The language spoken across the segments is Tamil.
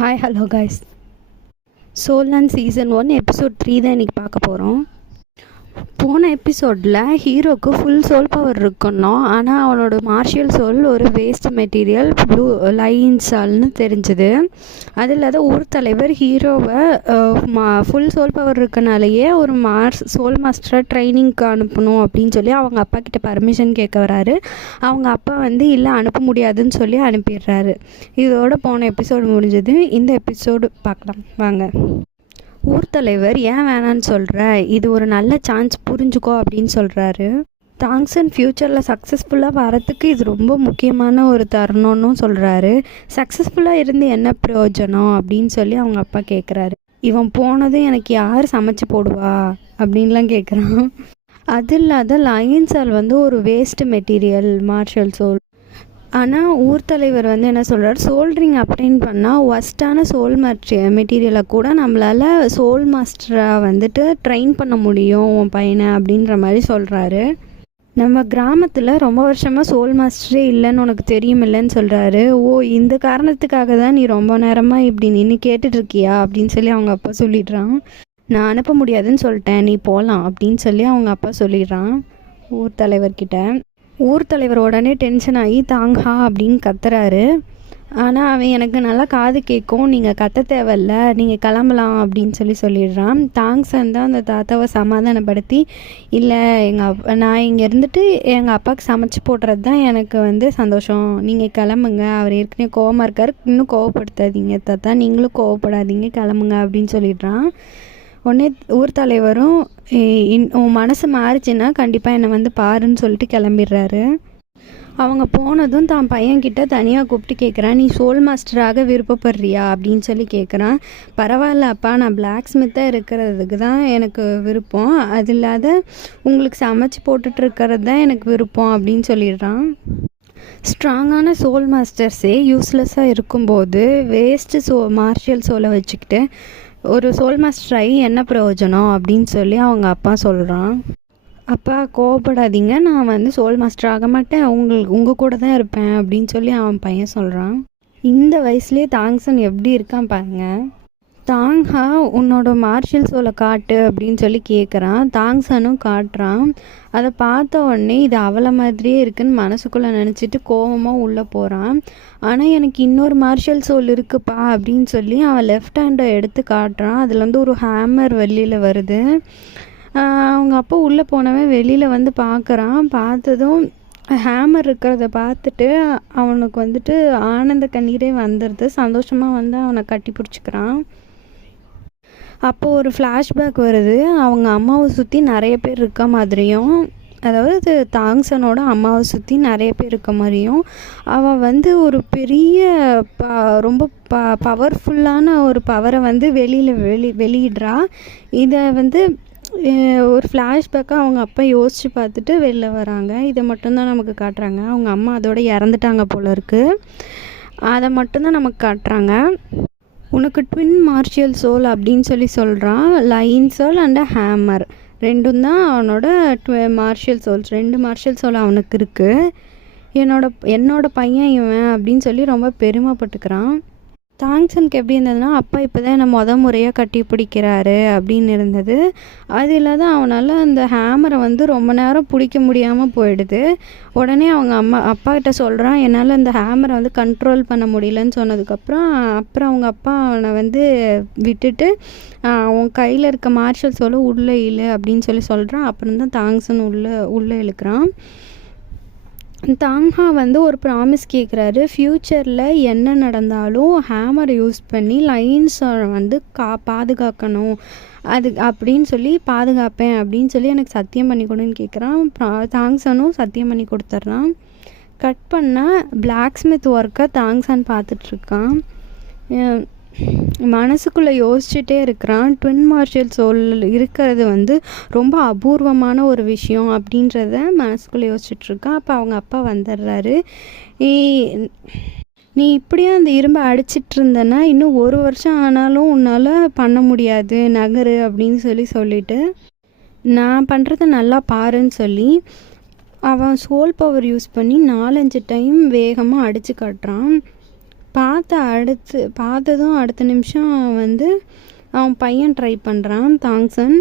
Hi hello guys. சோல்லேண்ட் சீசன் 1 எபிசோட் 3 தான் இன்றைக்கி பார்க்க போகிறோம். போன எபிசோடில் ஹீரோக்கு ஃபுல் சோல் பவர் இருக்கணும், ஆனால் அவனோட மார்ஷியல் சோல் ஒரு வேஸ்ட் மெட்டீரியல் ப்ளூ லைன்ஸால்னு தெரிஞ்சுது. அது இல்லாத ஊர் தலைவர் ஹீரோவை ஃபுல் சோல் பவர் இருக்கனாலேயே ஒரு சோல் மாஸ்டரை ட்ரைனிங்க்கு அனுப்பணும் அப்படின்னு சொல்லி அவங்க அப்பா கிட்ட பர்மிஷன் கேட்க வராரு. அவங்க அப்பா இல்லை அனுப்ப முடியாதுன்னு சொல்லி அனுப்பிடுறாரு. இதோட போன எபிசோடு முடிஞ்சது. இந்த எபிசோடு பார்க்கலாம் வாங்க. ஊர் தலைவர் ஏன் வேணான்னு சொல்கிற, இது ஒரு நல்ல சான்ஸ், புரிஞ்சுக்கோ அப்படின்னு சொல்கிறாரு. தாங்சன் ஃப்யூச்சரில் சக்ஸஸ்ஃபுல்லாக வரத்துக்கு இது ரொம்ப முக்கியமான ஒரு தருணம்னு சொல்கிறாரு. சக்ஸஸ்ஃபுல்லாக இருந்து என்ன பிரயோஜனம் அப்படின்னு சொல்லி அவங்க அப்பா கேட்குறாரு. இவன் போனதும் எனக்கு யார் சமைச்சு போடுவா அப்படின்லாம் கேட்குறான். அது இல்லாத லயன்ஸால் ஒரு வேஸ்ட் மெட்டீரியல் மார்ஷல் சோல். ஆனால் ஊர் தலைவர் என்ன சொல்கிறார், சோல்ட்ரிங் அப்டைன் பண்ணால் ஒஸ்ட்டான சோல் மெட்டீரியலை கூட நம்மளால் சோல் மாஸ்டராக ட்ரெயின் பண்ண முடியும் உன் பையனை அப்படின்ற மாதிரி சொல்கிறாரு. நம்ம கிராமத்தில் ரொம்ப வருஷமாக சோல் மாஸ்டரே இல்லைன்னு உனக்கு தெரியும் இல்லைன்னு சொல்கிறாரு. ஓ, இந்த காரணத்துக்காக தான் நீ ரொம்ப நேரமாக இப்படி நின்று கேட்டுட்ருக்கியா அப்படின்னு சொல்லி அவங்க அப்பா சொல்லிடுறான். நான் அனுப்ப முடியாதுன்னு சொல்லிட்டேன், நீ போகலாம் அப்படின்னு சொல்லி அவங்க அப்பா சொல்லிடுறான் ஊர் தலைவர்கிட்ட. ஊர் தலைவர் உடனே டென்ஷன் ஆகி தாங்கா அப்படின்னு கத்துறாரு. ஆனால் அவன் எனக்கு நல்லா காது கேட்கும், நீங்கள் கத்த தேவையில்ல, நீங்கள் கிளம்பலாம் அப்படின்னு சொல்லிடுறான். தாங்சன் தான் அந்த தாத்தாவை சமாதானப்படுத்தி, இல்லை நான் இங்கே இருந்துட்டு எங்கள் அப்பாவுக்கு சமைச்சு போடுறது தான் எனக்கு சந்தோஷம், நீங்கள் கிளம்புங்க, அவர் ஏற்கனவே கோவமாக இருக்கார், இன்னும் கோவப்படுத்தாதீங்க தாத்தா, நீங்களும் கோவப்படாதீங்க, கிளம்புங்க அப்படின்னு சொல்லிடுறான். உடனே ஊர் தலைவரும் உன் மனசு மாறிச்சுன்னா கண்டிப்பாக என்னை பாருன்னு சொல்லிட்டு கிளம்பிடுறாரு. அவங்க போனதும் தான் பையன்கிட்ட தனியாக கூப்பிட்டு கேட்குறான், நீ சோல் மாஸ்டராக விருப்பப்படுறியா அப்படின்னு சொல்லி கேட்குறான். பரவாயில்ல அப்பா, நான் பிளாக் ஸ்மித்தாக இருக்கிறதுக்கு தான் எனக்கு விருப்பம், அது இல்லாத உங்களுக்கு சமைச்சு போட்டுட்ருக்கிறது தான் எனக்கு விருப்பம் அப்படின்னு சொல்லிடுறான். ஸ்ட்ராங்கான சோல் மாஸ்டர்ஸே யூஸ்லெஸ்ஸாக இருக்கும்போது வேஸ்ட்டு மார்ஷியல் சோலை வச்சுக்கிட்டு ஒரு சோல் மாஸ்டர் ஆகி என்ன பிரயோஜனம் அப்படின்னு சொல்லி அவங்க அப்பா சொல்கிறான். அப்பா கோவப்படாதீங்க, நான் சோல் மாஸ்டர் ஆக மாட்டேன், உங்கள் கூட தான் இருப்பேன் அப்படின்னு சொல்லி அவன் பையன் சொல்கிறான். இந்த வயசுலேயே தாங்சன் எப்படி இருக்கான் பாருங்க. தாங்கா உன்னோட மார்ஷியல் சோலை காட்டு அப்படின்னு சொல்லி கேட்குறான். தாங்சனும் காட்டுறான். அதை பார்த்த உடனே இது அவளை மாதிரியே இருக்குன்னு மனசுக்குள்ளே நினச்சிட்டு கோவமாக உள்ளே போகிறான். ஆனால் எனக்கு இன்னொரு மார்ஷியல் சோல் இருக்குப்பா அப்படின்னு சொல்லி அவன் லெஃப்ட் ஹேண்டை எடுத்து காட்டுறான். அதில் ஒரு ஹேமர் வெளியில் வருது. அவங்க அப்பா உள்ளே போனவன் வெளியில் பார்க்குறான். பார்த்ததும் ஹேமர் இருக்கிறத பார்த்துட்டு அவனுக்கு ஆனந்த கண்ணீரே வந்துடுது. சந்தோஷமாக அவனை கட்டி பிடிச்சிக்கிறான். அப்போது ஒரு ஃப்ளாஷ்பேக் வருது. அவங்க அம்மாவை சுற்றி நிறைய பேர் இருக்க மாதிரியும், அதாவது தாங்சனோட அம்மாவை சுற்றி நிறைய பேர் இருக்க மாதிரியும், அவன் ஒரு பெரிய ரொம்ப பவர்ஃபுல்லான ஒரு பவரை வெளியிடுறா. இதை ஒரு ஃப்ளாஷ்பேக்காக அவங்க அப்பா யோசித்து பார்த்துட்டு வெளில வராங்க. இதை மட்டும்தான் நமக்கு காட்டுறாங்க. அவங்க அம்மா அதோட இறந்துட்டாங்க போல இருக்குது. அதை மட்டும்தான் நமக்கு காட்டுறாங்க. உனக்கு ட்வின் மார்ஷியல் சோல் அப்படின்னு சொல்கிறான். லைன் சோல் அண்ட் ஹேமர் ரெண்டும் தான் அவனோட மார்ஷியல் சோல்ஸ். 2 மார்ஷியல் சோல் அவனுக்கு இருக்குது. என்னோட பையன் இவன் அப்படின்னு சொல்லி ரொம்ப பெருமைப்பட்டுக்கிறான். தாங்சனுக்கு எப்படி இருந்ததுன்னா, அப்பா இப்போ தான் என்னை முறையாக கட்டி பிடிக்கிறாரு அப்படின்னு இருந்தது. அது இல்லாத அவனால் அந்த ஹேமரை ரொம்ப நேரம் பிடிக்க முடியாமல் போயிடுது. உடனே அவங்க அப்பா கிட்ட சொல்கிறான், என்னால் அந்த ஹேமரை கண்ட்ரோல் பண்ண முடியலன்னு சொன்னதுக்கப்புறம் அவங்க அப்பா அவனை விட்டுட்டு அவன் கையில் இருக்க மார்ஷல் சோலை உள்ளே இழு அப்படின்னு சொல்கிறான். அப்புறம் தான் தாங்சன் உள்ளே இழுக்கிறான். தாங்கா ஒரு ப்ராமிஸ் கேட்குறாரு, ஃப்யூச்சரில் என்ன நடந்தாலும் ஹேமரை யூஸ் பண்ணி லைன்ஸை பாதுகாக்கணும், அது அப்படின்னு சொல்லி பாதுகாப்பேன் அப்படின்னு சொல்லி எனக்கு சத்தியம் பண்ணி கொடுன்னு கேட்குறான். தாங்சனும் சத்தியம் பண்ணி கொடுத்துட்றான். கட் பண்ணால் பிளாக் ஸ்மித் ஒர்க்கை தாங்சன் பார்த்துட்ருக்கான். மனசுக்குள்ளே யோசிச்சுட்டே இருக்கிறான். ட்வின் மார்ஷியல் சோல் இருக்கிறது ரொம்ப அபூர்வமான ஒரு விஷயம் அப்படின்றத மனசுக்குள்ளே யோசிச்சுட்ருக்கான். அப்போ அவங்க அப்பா வந்துடுறாரு. நீ இப்படியே அந்த இரும்பை அடிச்சிட்டு இருந்தேன்னா இன்னும் 1 வருஷம் ஆனாலும் உன்னால் பண்ண முடியாது, நகரு அப்படின்னு சொல்லிட்டு நான் பண்ணுறத நல்லா பாருன்னு சொல்லி அவன் சோல் பவர் யூஸ் பண்ணி 4-5 டைம் வேகமாக அடித்து காட்டுறான். பார்த்ததும் அடுத்த நிமிஷம் வந்து அவன் பையன் ட்ரை பண்ணுறான். தாங்சன்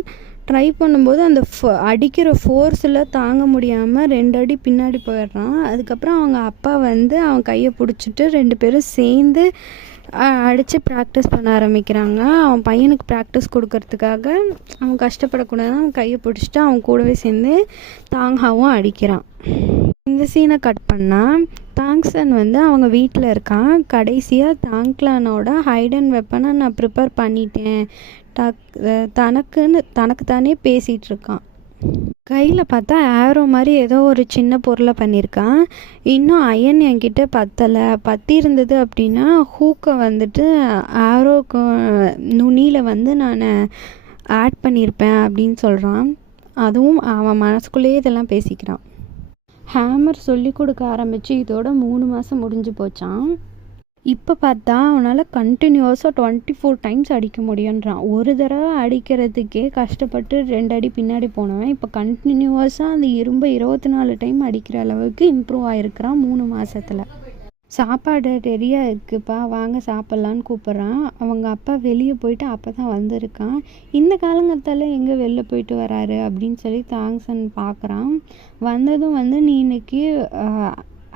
ட்ரை பண்ணும்போது அந்த அடிக்கிற ஃபோர்ஸில் தாங்க முடியாமல் 2 அடி பின்னாடி போயிடுறான். அதுக்கப்புறம் அவங்க அப்பா வந்து அவன் கையை பிடிச்சிட்டு 2 பேரும் சேர்ந்து அடித்து ப்ராக்டிஸ் பண்ண ஆரம்பிக்கிறாங்க. அவன் பையனுக்கு ப்ராக்டிஸ் கொடுக்கறதுக்காக அவன் கஷ்டப்படக்கூடாதுன்னு அவன் கையை பிடிச்சிட்டு அவன் கூடவே சேர்ந்து தாங்காவும் அடிக்கிறான். இந்த சீனை கட் பண்ணால் தாங்சன் வந்து அவங்க வீட்டில் இருக்கான். கடைசியாக தாங்க்லானோட ஹைட் அண்ட் வெப்பனை நான் ப்ரிப்பேர் பண்ணிட்டேன் தனக்கு தானே பேசிகிட்டு இருக்கான். கையில் பார்த்தா ஆரோ மாதிரி ஏதோ ஒரு சின்ன பொருளை பண்ணியிருக்கான். இன்னும் அயன் என்கிட்ட பற்றி இருந்தது அப்படின்னா ஹூக்கை வந்துட்டு ஆரோக்கு நுனியில் வந்து நான் ஆட் பண்ணியிருப்பேன் அப்படின்னு சொல்கிறான். அதுவும் அவன் மனசுக்குள்ளேயே இதெல்லாம் பேசிக்கிறான். ஹேமர் சொல்லி கொடுக்க ஆரம்பித்து இதோட 3 மாதம் முடிஞ்சு போச்சான். இப்போ பார்த்தா அவனால் கண்டினியூஸாக 24 டைம்ஸ் அடிக்க முடியுன்றான். ஒரு தடவை அடிக்கிறதுக்கே கஷ்டப்பட்டு 2 அடி பின்னாடி போனவன் இப்போ கண்டினியூஸாக அந்த இரும்பை 24 டைம் அடிக்கிற அளவுக்கு இம்ப்ரூவ் ஆகிருக்கிறான் 3 மாதத்தில். சாப்பாடு ரெடியாக இருக்குப்பா, வாங்க சாப்பிட்லான்னு கூப்பிட்றான். அவங்க அப்பா வெளியே போயிட்டு அப்போ தான் வந்திருக்கான். இந்த காலங்கத்தால் எங்கே வெளில போயிட்டு வராரு அப்படின்னு சொல்லி தாங்சன் பார்க்குறான். வந்ததும் வந்து நீ இன்னைக்கு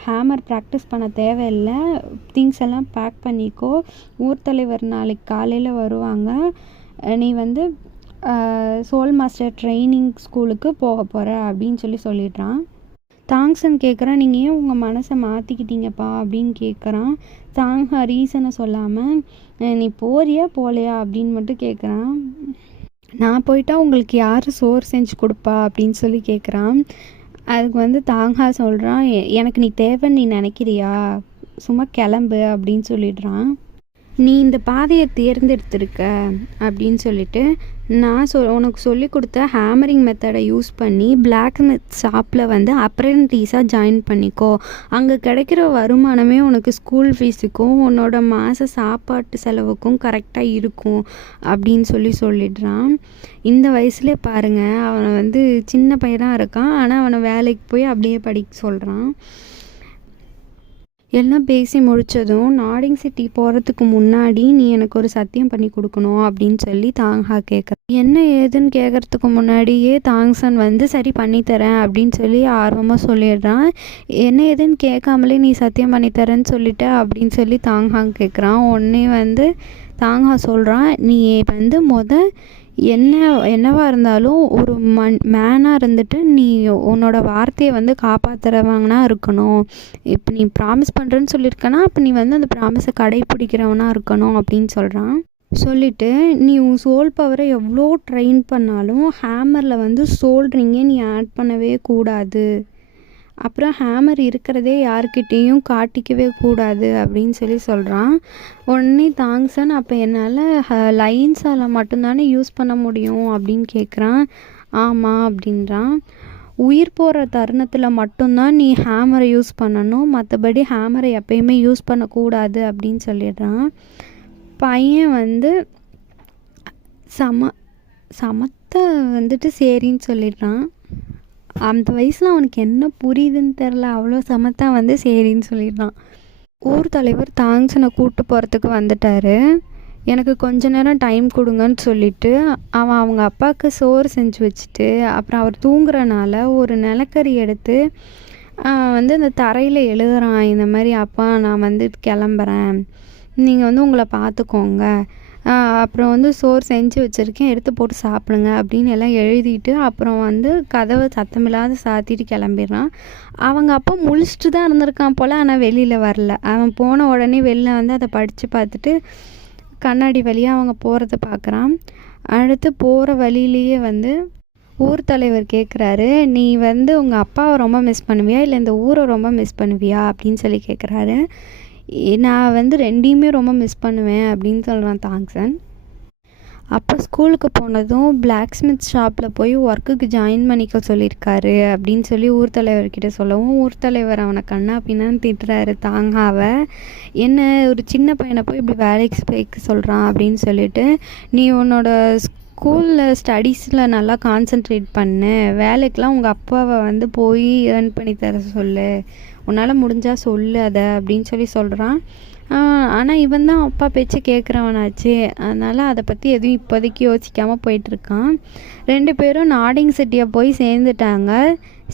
ஹேமர் ப்ராக்டிஸ் பண்ண தேவையில்லை, திங்ஸ் எல்லாம் பேக் பண்ணிக்கோ, ஊர் தலைவர் நாளைக்கு காலையில் வருவாங்க, நீ வந்து சோல் மாஸ்டர் ட்ரைனிங் ஸ்கூலுக்கு போக போகிற அப்படின்னு சொல்லிடுறான். தாங்சன் கேட்குறான், நீங்கள் ஏன் உங்கள் மனசை மாற்றிக்கிட்டீங்கப்பா அப்படின்னு கேட்குறான். தாங்க ரீசனை சொல்லாமல் நீ போறியா போகலையா அப்படின்னு மட்டும் கேட்குறான். நான் போயிட்டா உங்களுக்கு யார் சோறு செஞ்சு கொடுப்பா அப்படின்னு சொல்லி கேட்குறான். அதுக்கு வந்து தாங்கா சொல்கிறான், எனக்கு நீ தேவைன்னு நீ நினைக்கிறியா, சும்மா கிளம்பு அப்படின்னு சொல்லிடுறான். நீ இந்த பாதையை தேர்ந்தெடுத்திருக்க அப்படின்னு சொல்லிட்டு நான் உனக்கு சொல்லி கொடுத்த ஹேமரிங் மெத்தடை யூஸ் பண்ணி பிளாக் ஸ்மித் ஷாப்பில் வந்து அப்ரென்டிஸாக ஜாயின் பண்ணிக்கோ, அங்கே கிடைக்கிற வருமானமே உனக்கு ஸ்கூல் ஃபீஸுக்கும் உன்னோட மாத சாப்பாட்டு செலவுக்கும் கரெக்டாக இருக்கும் அப்படின்னு சொல்லிடுறான். இந்த வயசுலேயே பாருங்கள், அவனை வந்து சின்ன பையனாக இருக்கான், ஆனால் அவனை வேலைக்கு போய் அப்படியே படிக்க சொல்கிறான். எல்லாம் பேசி முடித்ததும் நார்டிங் சிட்டி போகிறதுக்கு முன்னாடி நீ எனக்கு ஒரு சத்தியம் பண்ணி கொடுக்கணும் அப்படின்னு சொல்லி தாங்கா கேட்குறான். என்ன ஏதுன்னு கேட்குறதுக்கு முன்னாடியே தாங்சன் வந்து சரி பண்ணித்தரேன் அப்படின்னு சொல்லி ஆர்வமாக சொல்லிடுறான். என்ன ஏதுன்னு கேட்காமலே நீ சத்தியம் பண்ணித்தரேன்னு சொல்லிட்ட அப்படின்னு சொல்லி தாங்கா கேட்குறான். உடனே வந்து தாங்கா சொல்கிறான், நீ வந்து என்னவா இருந்தாலும் ஒரு மேனாக இருந்துட்டு நீ உன்னோட வார்த்தையை வந்து காப்பாற்றுறவங்கன்னா இருக்கணும். இப்போ நீ ப்ராமிஸ் பண்ணுறேன்னு சொல்லியிருக்கனா அப்போ நீ வந்து அந்த ப்ராமிஸை கடைப்பிடிக்கிறவனா இருக்கணும் அப்படின்னு சொல்லிட்டு நீ உன் சோல் பவரை எவ்வளோ ட்ரெயின் பண்ணாலும் ஹேமரில் வந்து சோல் ரிங்கை நீ ஆட் பண்ணவே கூடாது, அப்புறம் ஹேமர் இருக்கிறதே யார்கிட்டேயும் காட்டிக்கவே கூடாது அப்படின்னு சொல்கிறான். உடனே தாங்சன், அப்போ என்னால் லைன்ஸால் மட்டும்தானே யூஸ் பண்ண முடியும் அப்படின்னு கேட்குறான். ஆமாம் அப்படின்றான். உயிர் போகிற தருணத்தில் மட்டும்தான் நீ ஹேமரை யூஸ் பண்ணணும், மற்றபடி ஹேமரை எப்பயுமே யூஸ் பண்ணக்கூடாது அப்படின்னு சொல்லிடுறான். பையன் வந்து சமத்தை வந்துட்டு சரின்னு சொல்லிடுறான். அந்த வயசில் அவனுக்கு என்ன புரியுதுன்னு தெரில, அவ்வளோ சமத்தா வந்து சரின்னு சொல்லிடுறான். ஊர் தலைவர் தாங்சனை கூப்பிட்டு போகிறதுக்கு வந்துட்டார். எனக்கு கொஞ்ச நேரம் டைம் கொடுங்கன்னு சொல்லிட்டு அவங்க அப்பாவுக்கு சோறு செஞ்சு வச்சுட்டு அப்புறம் அவர் தூங்குறனால ஒரு நிலக்கரி எடுத்து வந்து அந்த தரையில் எழுதுறான். இந்த மாதிரி, அப்பா நான் வந்து கிளம்புறேன், நீங்கள் வந்து உங்களை பார்த்துக்கோங்க, அப்புறம் வந்து சோறு செஞ்சு வச்சுருக்கேன், எடுத்து போட்டு சாப்பிடுங்க அப்படின்னு எல்லாம் எழுதிட்டு அப்புறம் வந்து கதவை சத்தமில்லாத சாத்திட்டு கிளம்பிடுறான். அவங்க அப்பா முழிச்சிட்டு தான் இருந்திருக்கான் போல், ஆனால் வெளியில் வரல. அவன் போன உடனே வெளில வந்து அதை படித்து பார்த்துட்டு கண்ணாடி வழியாக அவங்க போகிறத பார்க்குறான். அடுத்து போகிற வழியிலேயே வந்து ஊர் தலைவர் கேட்குறாரு, நீ வந்து உங்கள் அப்பாவை ரொம்ப மிஸ் பண்ணுவியா இல்லை இந்த ஊரை ரொம்ப மிஸ் பண்ணுவியா அப்படின்னு கேட்குறாரு. நான் வந்து 2யுமே ரொம்ப மிஸ் பண்ணுவேன் அப்படின்னு சொல்கிறான் தாங்சன். அப்போ ஸ்கூலுக்கு போனதும் பிளாக் ஸ்மித் ஷாப்பில் போய் ஒர்க்குக்கு ஜாயின் பண்ணிக்க சொல்லியிருக்காரு அப்படின்னு ஊர் தலைவர்கிட்ட சொல்லவும் ஊர் தலைவர் அவனை கண்ணா பின்னான்னு திட்டுறாரு தாங்காவை. என்ன ஒரு சின்ன பையனை போய் இப்படி வேலைக்கு போய்க்க சொல்கிறான் அப்படின்னு சொல்லிட்டு, நீ உன்னோட ஸ்கூலில் ஸ்டடீஸில் நல்லா கான்சென்ட்ரேட் பண்ணு, வேலைக்கெலாம் உங்கள் அப்பாவை வந்து போய் ஏர்ன் பண்ணி தர சொல்லு, உன்னால் முடிஞ்சால் சொல்லு அதை அப்படின்னு சொல்கிறான். ஆனால் இவன் தான் அப்பா பேச்சு கேட்குறவனாச்சு. அதனால் அதை பற்றி எதுவும் இப்போதைக்கு யோசிக்காமல் போயிட்டுருக்கான். 2 பேரும் நாடிங் சிட்டியை போய் சேர்ந்துட்டாங்க.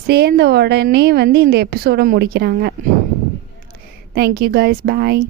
சேர்ந்த உடனே இந்த எபிசோடை முடிக்கிறாங்க. தேங்க்யூ கைஸ், பாய்.